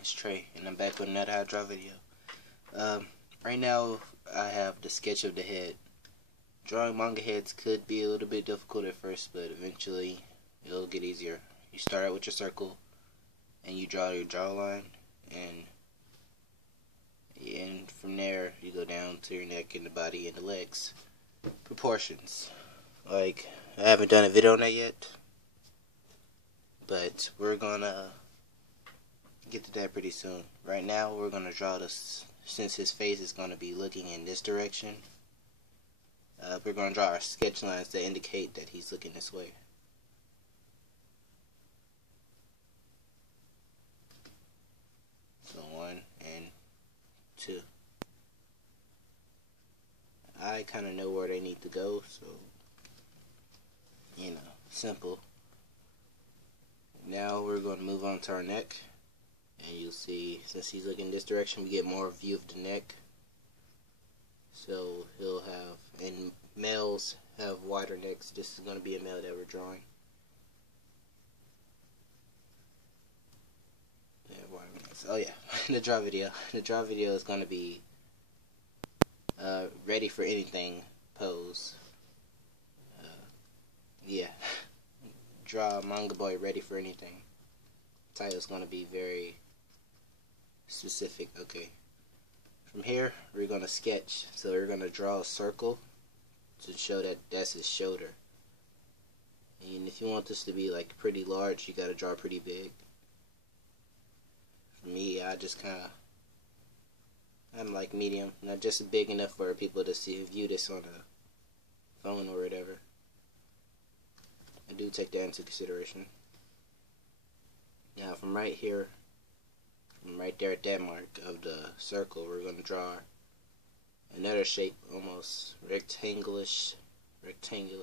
it's Trey, and I'm back with another how to draw video. Right now, I have the sketch of the head. Drawing manga heads could be a little bit difficult at first, but eventually it'll get easier. You start out with your circle, and you draw your jawline, and from there you go down to your neck and the body and the legs. Proportions. Like, I haven't done a video on that yet, but we're gonna get to that pretty soon. Right now, we're gonna draw this, since his face is gonna be looking in this direction. We're gonna draw our sketch lines that indicate that he's looking this way. So 1 and 2. I kind of know where they need to go, so simple. Now we're going to move on to our neck, and you'll see, since he's looking this direction, we get more view of the neck. So he'll have, and males have wider necks. This is going to be a male that we're drawing. Oh yeah, the draw video. The draw video is going to be ready for anything pose. Yeah. Draw manga boy ready for anything. Title's going to be very specific. Okay. From here, we're going to sketch. So we're going to draw a circle to show that that's his shoulder. And if you want this to be like pretty large, you got to draw pretty big. For me, I just kind of, I'm like medium, not just big enough for people to view this on a phone or whatever. I do take that into consideration. Now from right here, from right there at that mark of the circle, we're going to draw another shape, almost rectangular, I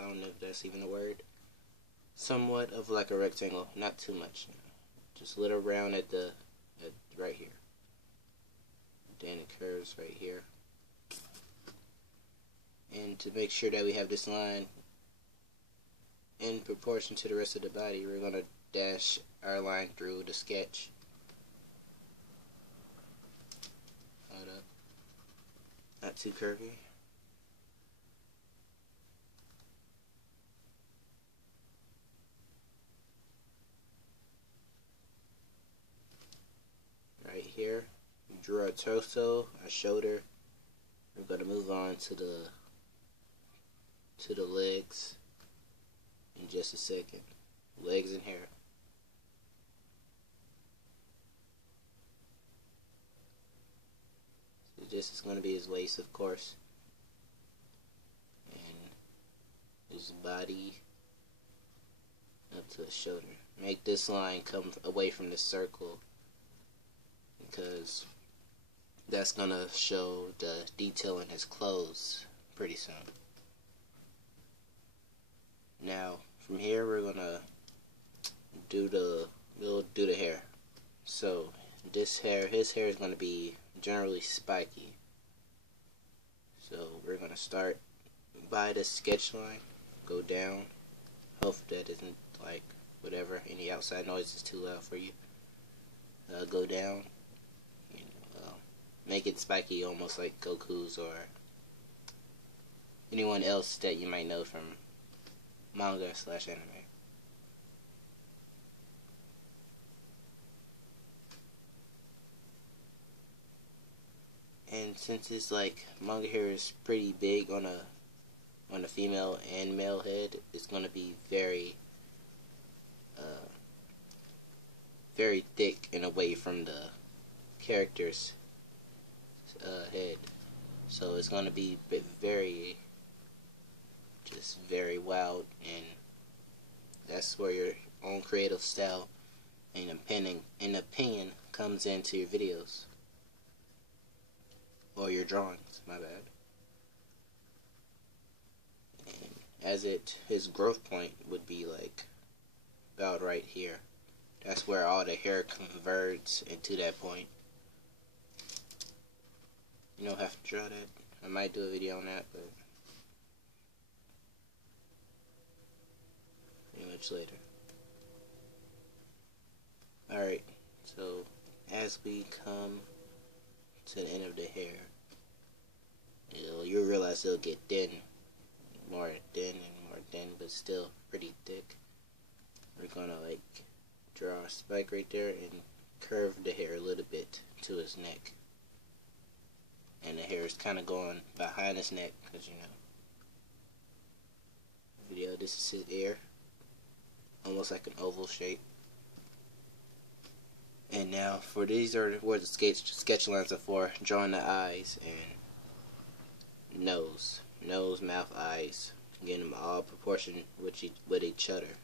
don't know if that's even a word. Somewhat of like a rectangle, not too much. Just a little round at right here. Then it curves right here. And to make sure that we have this line in proportion to the rest of the body, we're going to dash our line through the sketch. Hold up. Not too curvy. Right here, we drew our torso, our shoulder. We're going to move on to the legs in just a second. Legs and hair. So this is going to be his waist, of course, and his body up to his shoulder. Make this line come away from the circle, because that's going to show the detail in his clothes pretty soon. Now, from here we're going to we'll do the hair. So, his hair is going to be generally spiky. So, we're going to start by the sketch line, go down. Hope that isn't like whatever, any outside noise is too loud for you. Go down. Make it spiky, almost like Goku's or anyone else that you might know from manga/anime. And since it's like manga hair is pretty big on a female and male head, it's gonna be very very thick and away from the character's head. So it's gonna be very wild, and that's where your own creative style and opinion comes into your videos or your drawings. My bad. And his growth point would be like about right here. That's where all the hair converges into that point. You don't have to draw that. I might do a video on that, but pretty much later. Alright, so as we come to the end of the hair, you'll realize it'll get thin, more thin and more thin, but still pretty thick. We're gonna like draw a spike right there and curve the hair a little bit to his neck. And the hair is kind of going behind his neck, because you know, video, this is his ear, almost like an oval shape. And now for these are where the sketch lines are for, drawing the eyes and nose, mouth, eyes, getting them all proportioned with each other.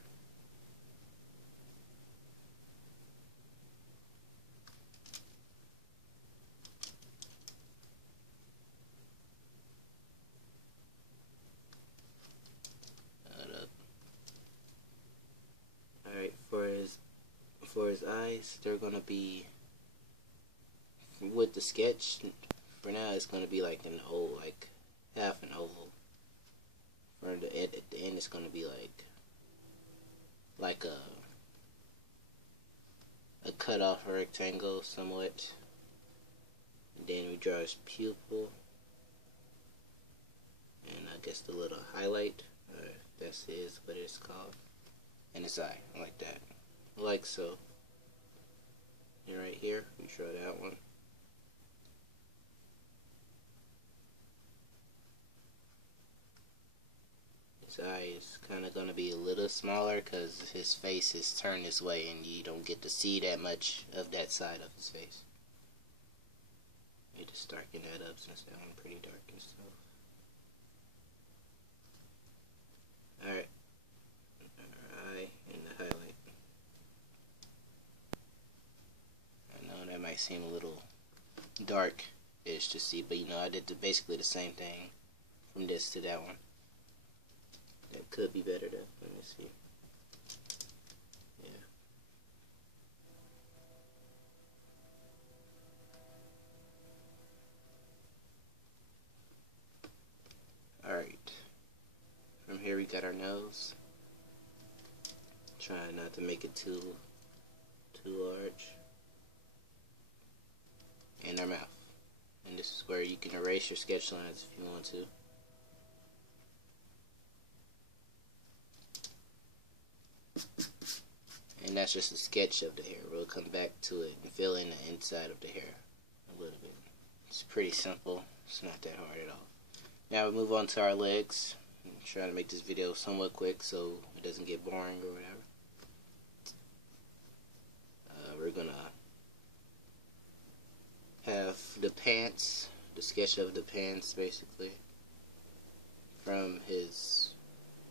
Alright, for his eyes, they're gonna be, with the sketch, for now it's gonna be like an oval, like half an oval. For the at the end it's gonna be like a cut off rectangle somewhat. And then we draw his pupil, and I guess the little highlight, that's what it's called, and his eye, like that, like so. And right here, we draw that one. His eye is kind of going to be a little smaller because his face is turned this way and you don't get to see that much of that side of his face. You just darken that up since that one's pretty dark and stuff. Alright. Eye and the highlight. I know that might seem a little dark-ish to see, but you know, I did basically the same thing from this to that one. That could be better though. Let me see. Yeah. Alright. From here we got our nose. Trying not to make it too large. And our mouth. And this is where you can erase your sketch lines if you want to. And that's just a sketch of the hair. We'll come back to it and fill in the inside of the hair a little bit. It's pretty simple. It's not that hard at all. Now we move on to our legs. I'm trying to make this video somewhat quick so it doesn't get boring or whatever. We're gonna have the pants, the sketch of the pants basically, from his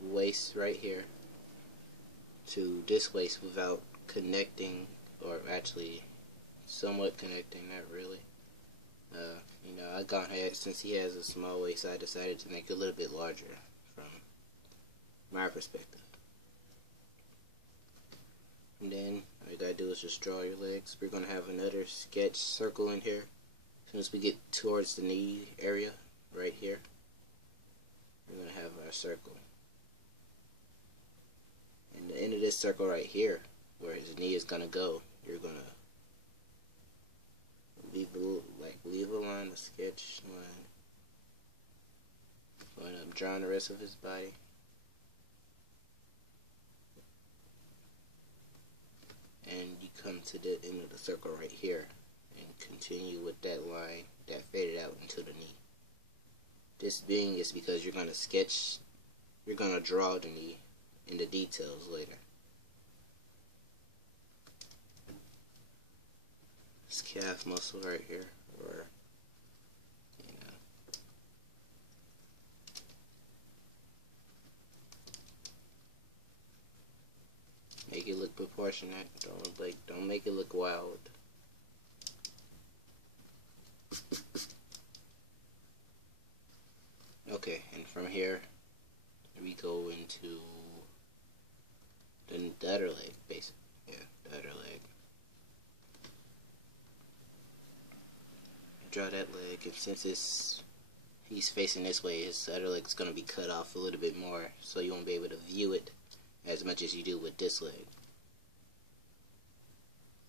waist right here to this waist without connecting, or actually somewhat connecting, not really. You know, I gone ahead, since he has a small waist, I decided to make it a little bit larger from my perspective. And then all you gotta do is just draw your legs. We're gonna have another sketch circle in here. As soon as we get towards the knee area, right here, we're gonna have our circle. And the end of this circle right here, where his knee is gonna go, you're gonna leave a line, a sketch line. Going up, drawing the rest of his body. And you come to the end of the circle right here and continue with that line that faded out into the knee. This being is because you're gonna draw the knee in the details later. This calf muscle right here, or you know, make it look proportionate. Don't make it look wild. Okay, and from here we go into the other leg, basically. Yeah, the other leg. Draw that leg, and since he's facing this way, his other leg is going to be cut off a little bit more, so you won't be able to view it as much as you do with this leg.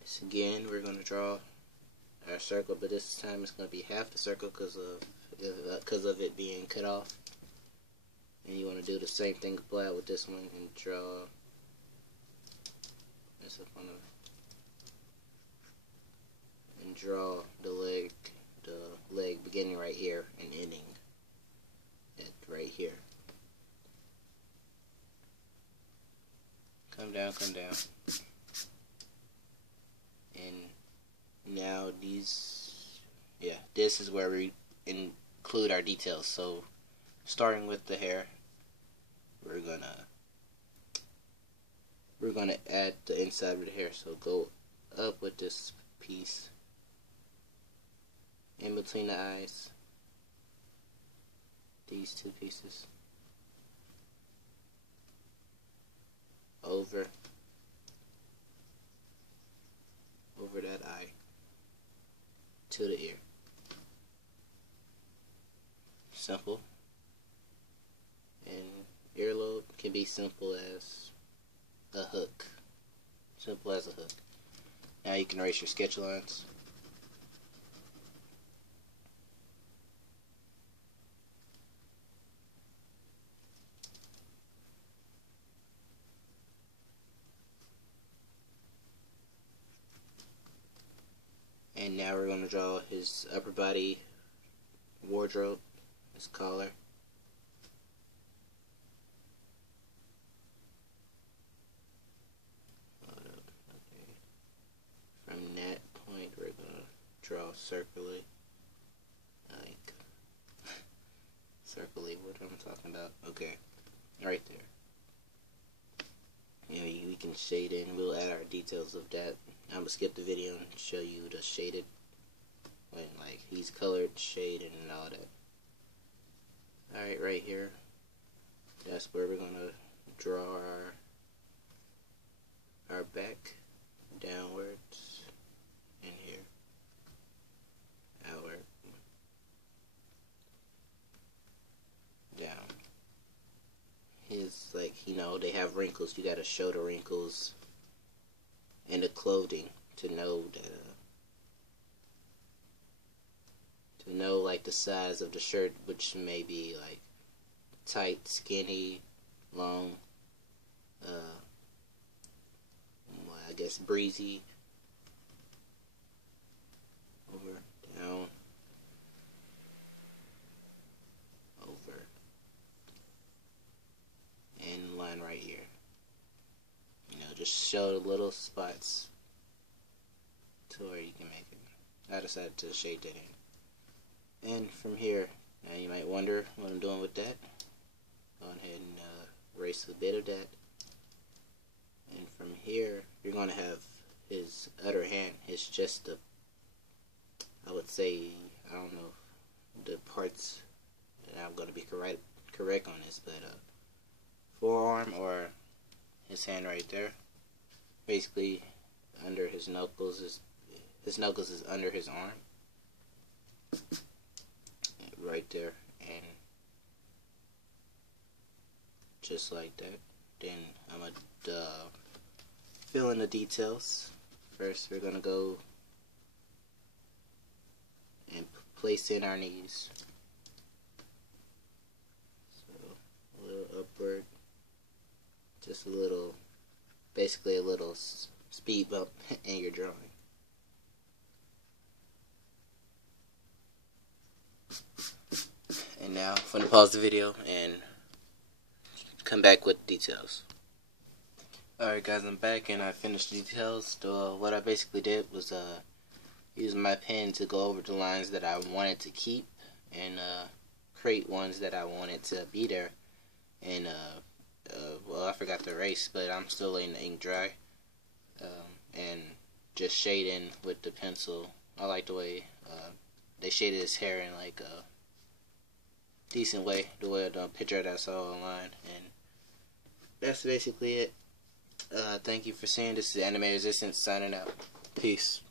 This again, we're going to draw our circle, but this time it's going to be half the circle because of it being cut off. And you want to do the same thing apply with this one and draw this up on and draw the leg beginning right here and ending at right here. Come down. And now this is where we include our details. So starting with the hair, we're gonna add the inside of the hair. So go up with this piece in between the eyes, these two pieces, over that eye to the ear. Simple. And earlobe can be simple as a hook. Now you can erase your sketch lines. And now we're going to draw his upper body wardrobe, his collar. From that point, we're going to draw circly, like circly. What am I talking about? Okay, right there. You know, we can shade in. We'll add our details of that. I'm gonna skip the video and show you the shaded, when like he's colored, shaded, and all that. All right, right here. That's where we're gonna draw our back downwards, in here, outward, down. His, like, you know, they have wrinkles. You gotta show the wrinkles in the clothing to know that, like the size of the shirt, which may be like tight, skinny, long, I guess breezy, over, down, over, and line right here. You know, just show the little spots to where you can make it. I decided to shade that in. And from here, now you might wonder what I'm doing with that. Go ahead and erase a bit of that. And from here, you're going to have his other hand, his just the, I would say, I don't know the parts that I'm going to be correct on this, but forearm, or his hand right there, basically under his knuckles is under his arm, right there, and just like that. Then I'm gonna fill in the details. First, we're gonna go and place in our knees. So a little upward, just a little, basically a little speed bump in your drawing. And now I'm going to pause the video and come back with details. Alright guys, I'm back and I finished the details. So, what I basically did was use my pen to go over the lines that I wanted to keep and create ones that I wanted to be there. And well, I forgot to erase, but I'm still letting the ink dry. And just shade in with the pencil. I like the way they shaded his hair in like a decent way, the way the picture that I saw online. And that's basically it. Thank you for seeing. This is Anime Resistance signing out. Peace.